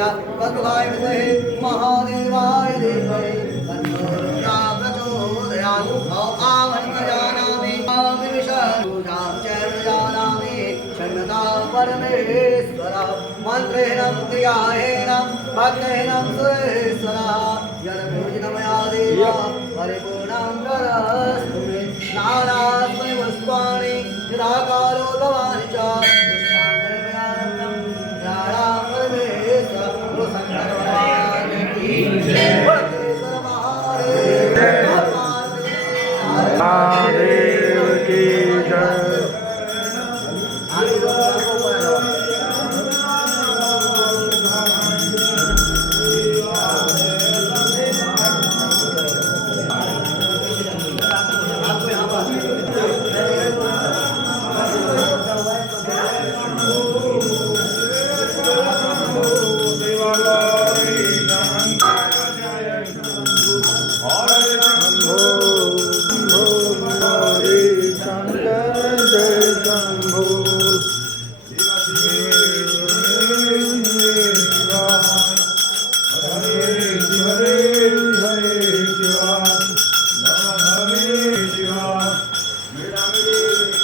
तत्त्वाय विद्महे महादेवाय धीमहि तन्नो रुद्रः प्रचोदयात्। आमन्त्रयानामि विविशूषां च प्रजानामि क्षण्णता परमेश्वरः मन्त्रेण क्रियाहेण भक्तेन सुरेश्वरः यत्पूजितमया देव परिपूर्णं करस्तु मे। नानास्मै पुष्पाणि निराकारो भवानि च पुष्पाञ्जलिमयानन्दं ध्यायामि परमेश्वर शङ्कर भगवान् की जय। परमेश्वर महादेव की जय। Oh